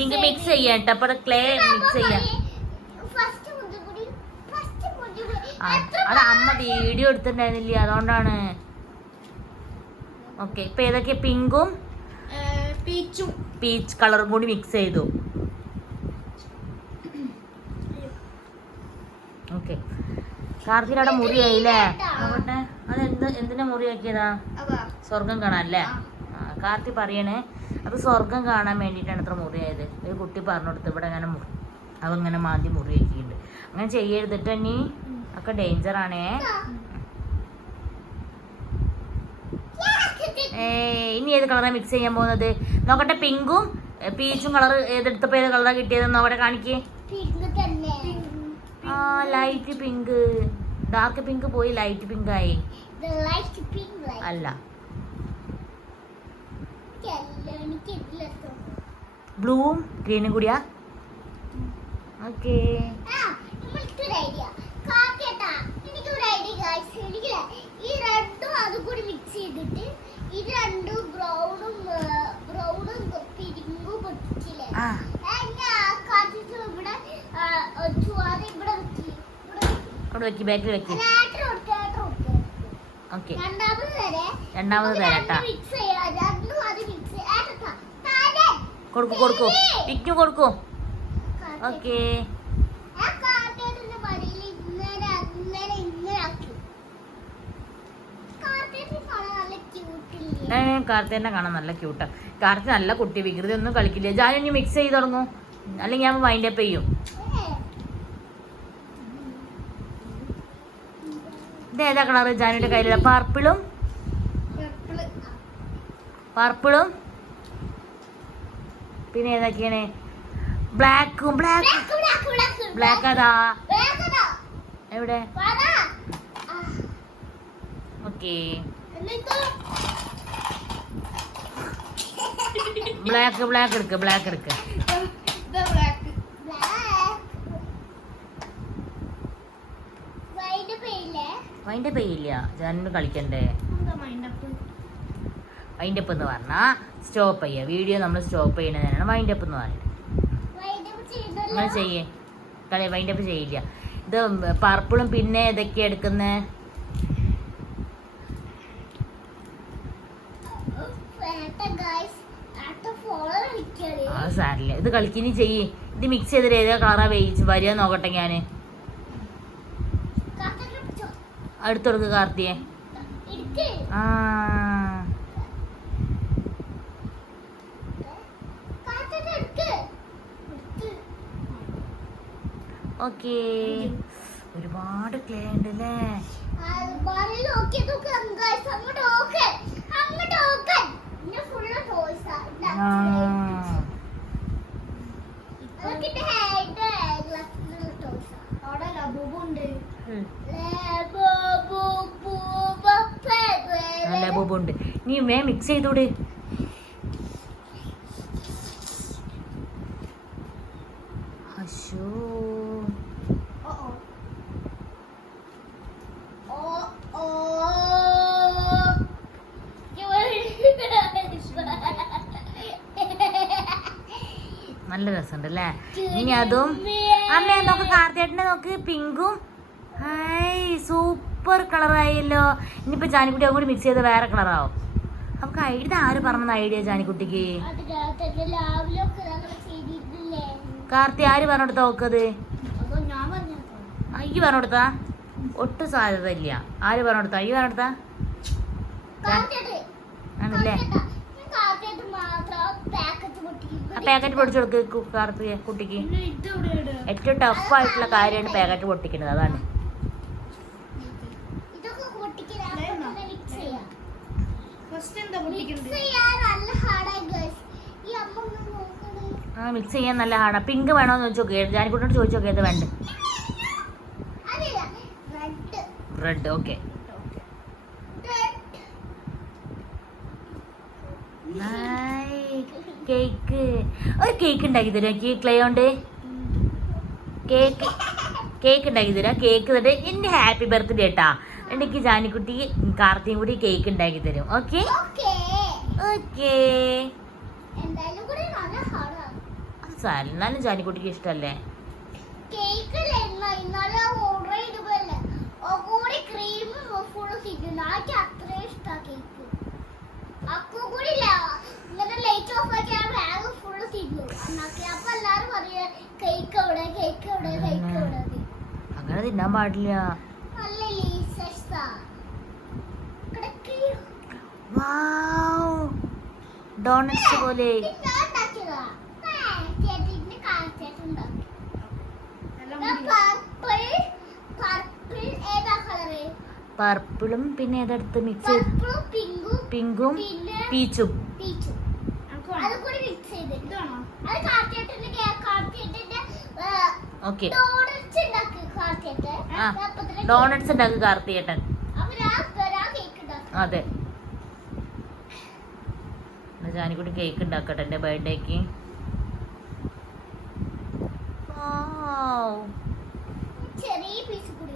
Pink mix ചെയ്യാം കേട്ടോ. അപ്പൊ ക്ലേ മിക്സ് ചെയ്യാം. അത് അമ്മ വീഡിയോ എടുത്തിട്ടുണ്ടായിരുന്നില്ലേ, അതുകൊണ്ടാണ്. ഓക്കെ, ഇപ്പൊ ഏതൊക്കെ പിങ്കും പീച്ച് കളറും കൂടി മിക്സ് ചെയ്തു. ഓക്കെ, കാർത്തിയുടെ മുറിയായില്ലേ? നോക്കട്ടെ, അത് എന്തിനാ മുറിയാക്കിയതാ? സ്വർഗം കാണാനല്ലേ? കാർത്തി പറയണേ അത് സ്വർഗം കാണാൻ വേണ്ടിയിട്ടാണ് ഇത്ര മുറിയായത്. ഒരു കുട്ടി പറഞ്ഞു കൊടുത്ത് ഇവിടെ അങ്ങനെ അവങ്ങനെ മാന്തി മുറിയാക്കിയിട്ടുണ്ട്. അങ്ങനെ ചെയ്യരുതിട്ട് നീ, ഒക്കെ ഡേഞ്ചറാണേ. ഇനി ഏത് കളറാണ് മിക്സ് ചെയ്യാൻ പോകുന്നത്? നോക്കട്ടെ, പിങ്കും പീച്ചും കളർ ഏതെടുത്തപ്പോ ഏത് കളറാണ് കിട്ടിയത് നോക്കട്ടെ, കാണിക്കേ. ആ, ലൈറ്റ് പിങ്ക്. ഡാർക്ക് പിങ്ക് പോയി ലൈറ്റ് പിങ്ക് ആയി. അല്ല, ബ്ലൂവും ഗ്രീനും കൂടിയാ. ഓക്കേ, ഈ റെഡും അതും കൂടി മിക്സ് ചെയ്തിട്ട് ഇത് രണ്ടും ബ്രൗണും പിങ്കും പൊട്ടിച്ചില്ലേ, രണ്ടാമത് തരാട്ടാ. കൊടുക്കൂ കൊടുക്കൂ, പിക്കു കൊടുക്കൂ. ഓക്കേ, കാർത്തേനെ കാണാൻ നല്ല ക്യൂട്ടാ. കാർത്തി നല്ല കുട്ടി, വികൃതി ഒന്നും കളിക്കില്ല. ജാനു മിക്സ് ചെയ്ത് തുടങ്ങും, അല്ലെങ്കിൽ ഞാൻ വൈൻഡപ്പ് ചെയ്യും. ഇത് ഏതാ കളറ് ജാനുവിന്റെ കയ്യിലുള്ള? പർപ്പിളും പിന്നെ ഏതൊക്കെയാണ്? ബ്ലാക്ക്. അതാ എവിടെ? ഓക്കേ, ബ്ലാക്ക് എടുക്ക്. വൈൻഡപ്പ് ചെയ്യില്ല, ജാനു കളിക്കണ്ടേ? വൈൻഡപ്പ് എന്ന് പറഞ്ഞാ സ്റ്റോപ്പ് ചെയ്യുക. വീഡിയോ നമ്മൾ സ്റ്റോപ്പ് ചെയ്യുന്നതിനാണ് വൈൻഡപ്പ് എന്ന് പറയുന്നത്. നിങ്ങൾ ചെയ്യേ കളി, വൈൻഡപ്പ് ചെയ്യില്ല. ഇത് പർപ്പിളും പിന്നെ ഇതൊക്കെ എടുക്കുന്നേ. ആ സാരില്ല, ഇത് കളിക്കിനി ചെയ്യേ. ഇത് മിക്സ് ചെയ്തിട്ട് ഏതാ കളറാ വരിക നോക്കട്ടെ. ഞാന് അടുത്തൊടുക്ക് കാർത്തിയെ. ആ, ഓക്കേ, ഒരുപാട് ക്ലേ ഉണ്ട് അല്ലേ? ലബൂബുണ്ട്. നീ മിക്സ് ചെയ്തൂടെ? അശോ, നല്ല രസമുണ്ട് അല്ലേ? ഇനി അതും അമ്മേ നോക്ക്, കാർത്തിയേട്ടനെ നോക്ക്, പിങ്കും. ഹായ്, സൂപ്പർ കളറായല്ലോ. ഇനിയിപ്പോ ജാനിക്കുട്ടി അതും കൂടി മിക്സ് ചെയ്ത് വേറെ കളറാവും. നമുക്ക് ഐഡിയ ആര് പറഞ്ഞ ഐഡിയ ജാനിക്കുട്ടിക്ക്? കാർത്തി ആര് പറഞ്ഞെടുത്താ നോക്കത്? അയ്യ പറഞ്ഞെടുത്താ? ഒട്ടും സാധ്യത ഇല്ല. ആര് പറഞ്ഞെടുത്താ? അയ്യ പറഞ്ഞെടുത്താ ആണല്ലേ? ആ പാക്കറ്റ് പൊടിച്ചു കൊടുക്ക് കാർത്തി കുട്ടിക്ക്. ഏറ്റവും ടഫായിട്ടുള്ള കാര്യമാണ് പാക്കറ്റ് പൊട്ടിക്കുന്നത്. അതാണ് ആ മിക്സ് ചെയ്യാൻ നല്ല ഹാർഡാ. പിങ്ക് വേണോന്ന് ചോദിച്ചു നോക്കിയത്, ജാനിക്കുട്ടിയോട് ചോദിച്ചു നോക്കിയത്. വേണ്ട, റെഡ്. Okay, cake. ഒരു കേക്ക് ഉണ്ടാക്കി തരാം എനിക്ക് ക്ലേ കൊണ്ട്. കേക്ക് ഉണ്ടാക്കി തരാം. കേക്ക് തട്ട് എന്റെ ഹാപ്പി ബർത്ത്ഡേ കേട്ടാ. എനിക്ക് ജാനിക്കുട്ടി കാർത്തിയും കൂടി കേക്ക് ഉണ്ടാക്കി തരും. ഓക്കെ ഓക്കെ, എന്നാലും ജാനിക്കുട്ടിക്ക് ഇഷ്ടല്ലേ? കേക്ക് ഇന്നലെ ഓർഡർ ചെയ്തതല്ലേ കൂടി ക്രീം ഫുള്ള് തിന്നുന്നു. ആക്കി അത്രയും ഇഷ്ടമാണ് കേക്ക്. അക്കു കൂടി ഇങ്ങനെ ലൈറ്റ് ഓഫ് ആക്കിയാൽ ബാഗ് ഫുള്ള് തിന്നു. അപ്പൊ എല്ലാരും പറയാ കേക്ക് എവിടെ, കേക്ക് എവിടെ, കേക്ക് എവിടെ. അങ്ങനെ തിന്നാൻ പാടില്ല. നല്ല ലീസസാ ഡോണറ്റ്സ് പോലെ. പർപ്പിളും പിന്നെ ഏതെടുത്ത് മിക്സ് പിങ്കും പീച്ചും. ഓക്കെ ഡോണറ്റ്സ് ഉണ്ടാക്കി കാർത്തിയേട്ടൻ. അതെ ജാനിക്കുട്ടി കേക്ക് ഉണ്ടാക്കട്ടെ എൻ്റെ ബർത്ത്ഡേക്ക്. ചെറിയ പീസ് കൂടി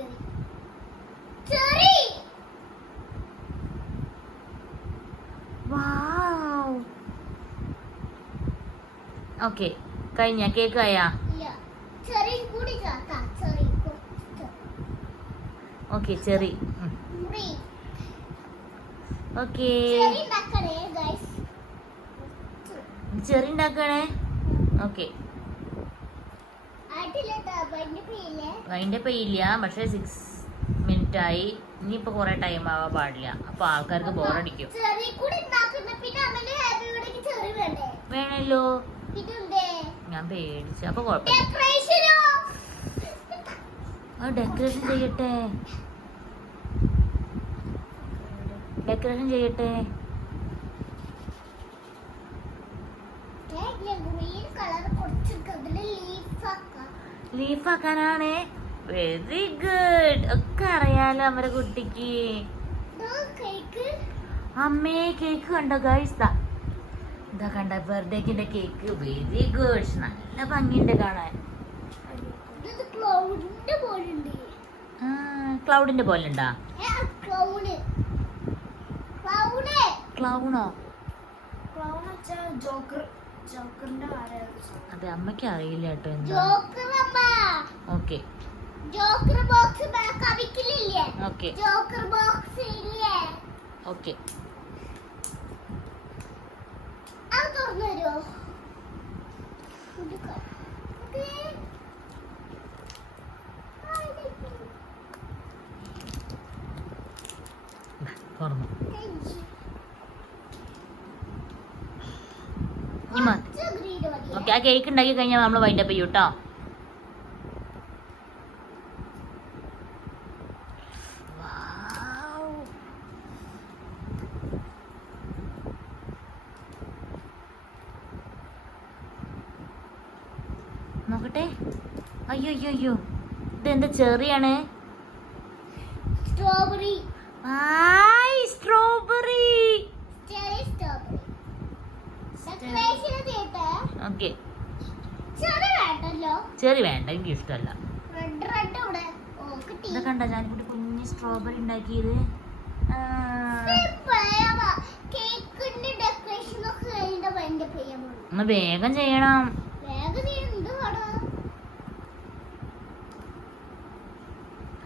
ഓക്കെ കഴിഞ്ഞ കേക്ക് ആയാ? Okay cherry. ഓക്കെ ചെറി ഉണ്ടാക്കണേ. ഓക്കെ അതിൻ്റെ പെയ്യില്ല, പക്ഷെ 6 മിനിറ്റ് ആയി. ഇനിയിപ്പോ കുറെ ടൈം ആവാൻ പാടില്ല, അപ്പൊ ആൾക്കാർക്ക് ബോറടിക്കും. വേണല്ലോ, ഞാൻ പേടിച്ചു. അപ്പൊ കുഴപ്പമില്ല, ഡെക്കറേഷൻ ചെയ്യട്ടെ, ഡെക്കറേഷൻ ചെയ്യട്ടെ. ലീഫാക്കാനാണ്. Very good. ഒക്കെ അറിയാലോ നമ്മുടെ കുട്ടിക്ക്. അമ്മേ കേക്ക് കണ്ടോ ഗൈസ്? ഇതാ കണ്ട ബർത്ത്ഡേക്കിന്റെ കേക്ക്. Very good. നല്ല ഭംഗിയുണ്ട് കാണാൻ. ക്ലൗഡിന്റെ പോലെ ഉണ്ടാ? ക്ലൗണോ? അതെ അമ്മയ്ക്ക് അറിയില്ല കേട്ടോ എന്താ. ഓക്കെ ഓക്കെ ഓക്കെ തുറന്നു. ഓക്കെ ആ കേക്ക് ഉണ്ടാക്കി കഴിഞ്ഞാൽ നമ്മൾ വൈൻഡപ്പ് ചെയ്യും കേട്ടോ. നോക്കട്ടെ. അയ്യോ അയ്യോ അയ്യോ, ഇതെന്താ ചെറിയാണ്? സ്ട്രോബെറി. സ്ട്രോബെറി. ഓക്കെ ചെറി വേണ്ട, എനിക്ക് ഇഷ്ടമല്ല. ഇത് കണ്ട ജാനിക്കുട്ടി കുഞ്ഞ് സ്ട്രോബെറി ഉണ്ടാക്കിയത്. ഒന്ന് വേഗം ചെയ്യണം.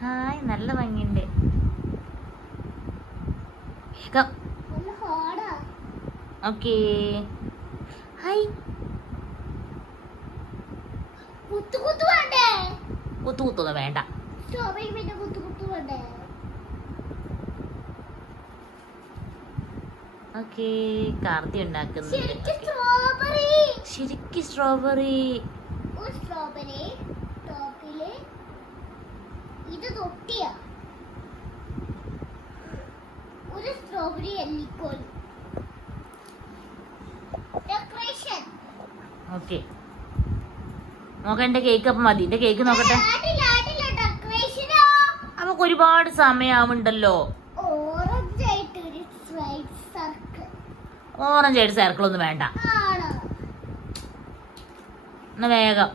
ഹായ് നല്ല ഭംഗിയുണ്ട്. വേഗം. Okay hi. കുത്തൊന്നും വേണ്ട. ഓക്കേ കാർത്തി ഉണ്ടാക്കുന്നുണ്ട്. ശരിക്കും സ്ട്രോബെറി. ഇത് തൊട്ടിയ ഒരു സ്ട്രോബെറി എല്ലിക്കോൽ ഡെക്കറേഷൻ. ഓക്കെ നോക്കാം എന്റെ കേക്ക്. അപ്പം മതി എന്റെ കേക്ക് നോക്കട്ടെ. അപ്പൊ ഒരുപാട് സമയമാവുണ്ടല്ലോ. ഓറഞ്ച് ആയിട്ട് സർക്കിൾ ഒന്നും വേണ്ട. എന്നാ വേഗം.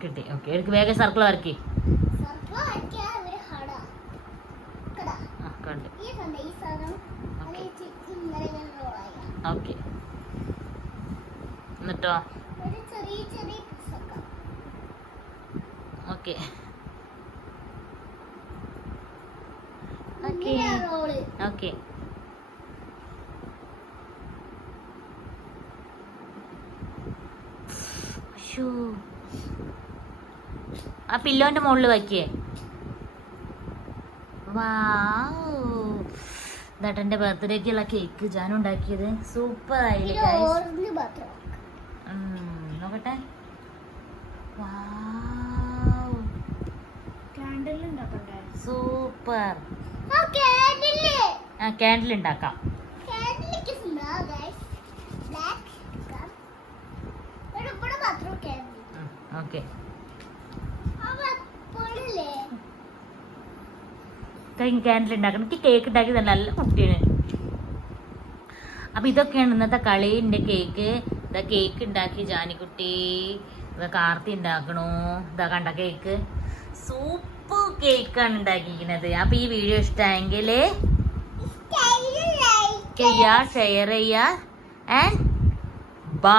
കിട്ടി. ഓക്കെ എടുക്ക് വേഗം സർക്കിൾ വരക്കി. ഒക്കെ ഉണ്ട്. ഈ സാധനം അത് ഇങ്ങനെ റോളായി. ഓക്കെ, എന്നിട്ടോ ഒരു ചെറിയ ചെറിയ പീസൊക്കെ. ഓക്കെ ഇങ്ങനെ റോള്. ഓക്കെ. ആ പില്ലോന്റെ മുകളിൽ വയ്ക്കേ. ഇതാട്ടെന്റെ ബർത്ത്ഡേക്കുള്ള കേക്ക് ഞാൻ ഉണ്ടാക്കിയത് സൂപ്പർ ആയില്ലേ ഇത് guys? ഓറഞ്ച് മാത്രം. നോക്കട്ടെ. സൂപ്പർ. ആ കാൻഡില്. ആ ക്യാൻഡിൽ ഉണ്ടാക്കാം. കാൻഡിലേക്ക് സ്മെൽ ഗൈസ്. ബ്ലാക്ക് കം. ഇവിടെ മാത്രം കാൻഡിൽ. ഓക്കെ, അവ പൊളില്ലേ. ക്യാൻഡിൽ ഉണ്ടാക്കണം. എനിക്ക് കേക്ക് ഉണ്ടാക്കിയത് നല്ല കുട്ടിയാണ്. അപ്പൊ ഇതൊക്കെയാണ് ഇന്നത്തെ കളിന്റെ കേക്ക്. ഇതാ കേക്ക് ഉണ്ടാക്കി ജാനിക്കുട്ടി. ഇതാ കാർത്തി ഉണ്ടാക്കണു. ഇതാ കണ്ട കേക്ക് സൂപ്പർ കേക്കാണ് ഉണ്ടാക്കിയിരിക്കുന്നത്. അപ്പൊ ഈ വീഡിയോ ഇഷ്ടമായെങ്കിൽ ചെയ്യാ, ഷെയർ ചെയ്യാ ആൻഡ് ബൈ.